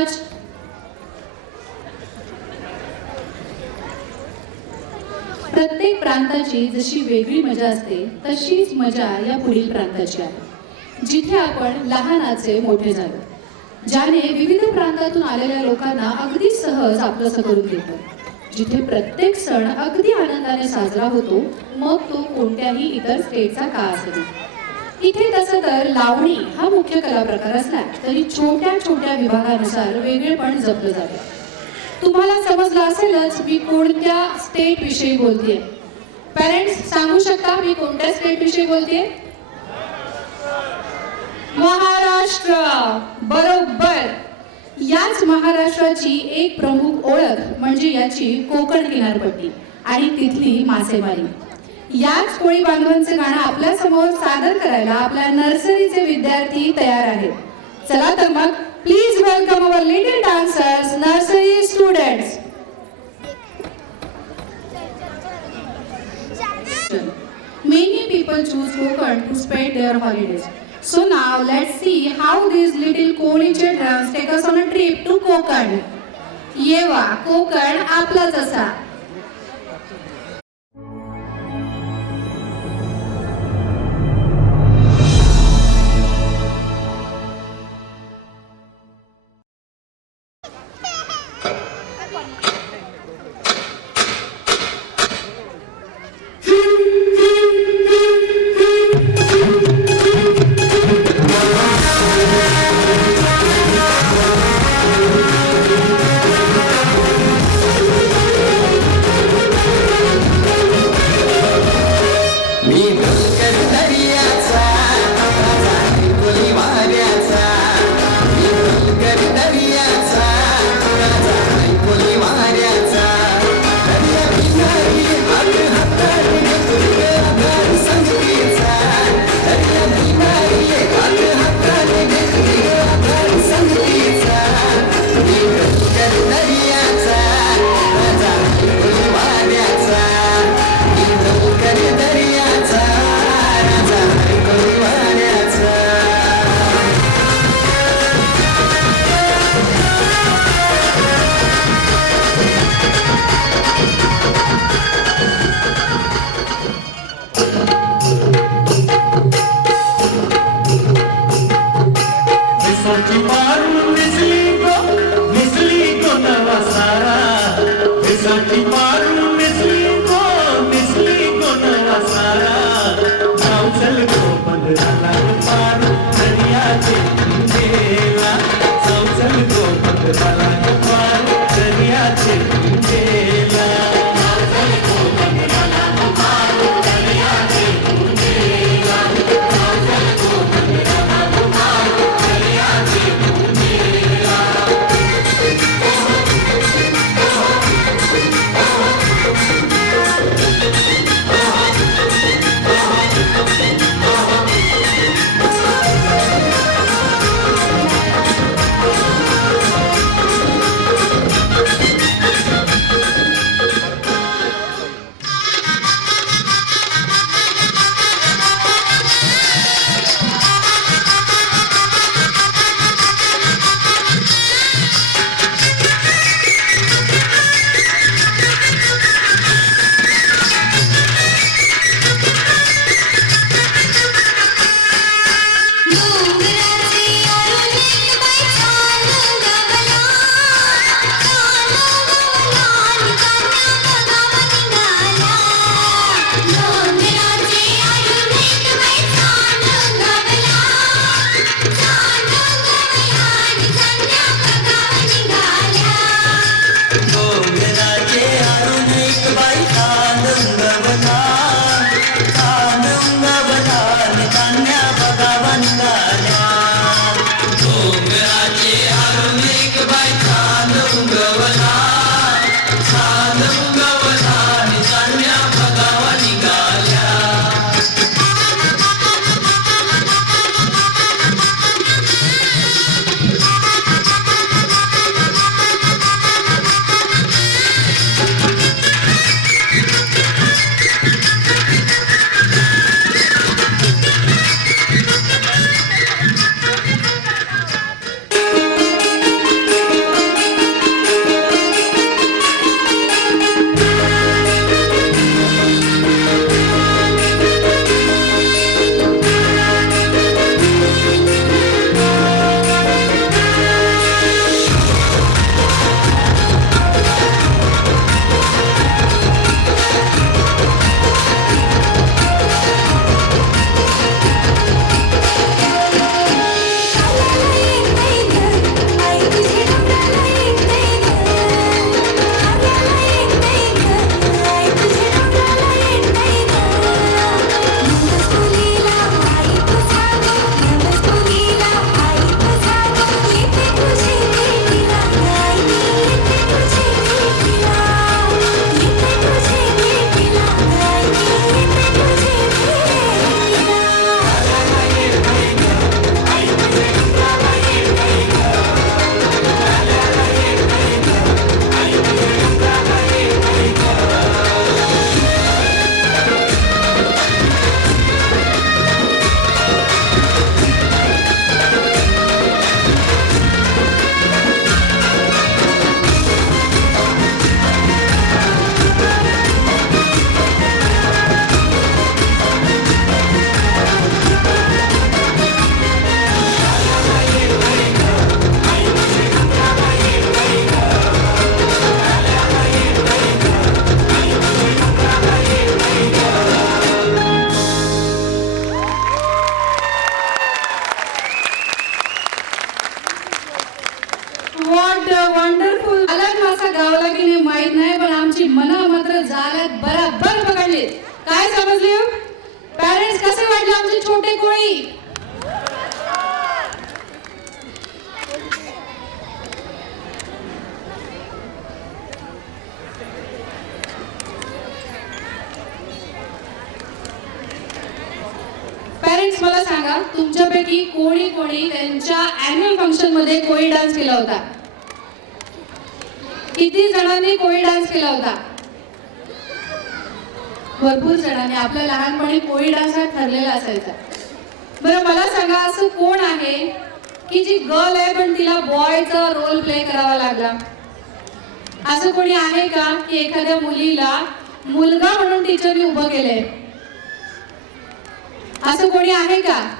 Much. प्रत्येक प्रांताची जशी वेगळी मजा असते तशीच मजा या पुढील प्रांताची आहे, जिथे आपण लहानाचे मोठे झालो, ज्याने विविध प्रांतातून आलेल्या लोकांना अगदी सहज आपलंसं करून घेतो, जिथे प्रत्येक सण अगदी आनंदाने साजरा होतो, मग तो कोणत्याही इतर स्टेटचा का असेल. इथे तसं तर लावणी हा मुख्य कला प्रकार असला तरी छोट्या छोट्या विभागानुसार वेगळेपण जपलं जातं. तुम्हाला समजलं असेलच मी कोणत्या स्टेट विषयी बोलतेय. पॅरेंट्स सांगू शकता मी कोणत्या स्टेट विषयी बोलतेय? महाराष्ट्र. बरोबर. याच महाराष्ट्राची एक प्रमुख ओळख म्हणजे याची कोकण किनारपट्टी आणि तिथली मासेमारी. याच कोळी बांधवांचे गाणं आपल्या समोर सादर करायला आपल्या नर्सरीचे विद्यार्थी तयार आहेत. चला तर मग please welcome our little dancers, nursery students. Many people choose Konkan to spend their holidays. So now let's see how these little Koli children take us on a trip to Konkan. येवा कोकण आपलाच असा. कोळी. Parents मला सांगा, तुमच्यापैकी कोणी कोणी त्यांच्या annual function मध्ये कोळी डान्स केला होता? किती जणांनी कोळी डान्स केला होता? भरपूर जणांनी. आपल्या लहानपणी कोळी डान्स हा ठरलेला असायचा. बरं मला सांगा, असं कोण आहे की जी गर्ल आहे पण तिला बॉयचा रोल प्ले करावा लागला? असं कोणी आहे का की एखाद्या मुलीला मुलगा म्हणून टीचरने उभं केलंय? असं कोणी आहे का?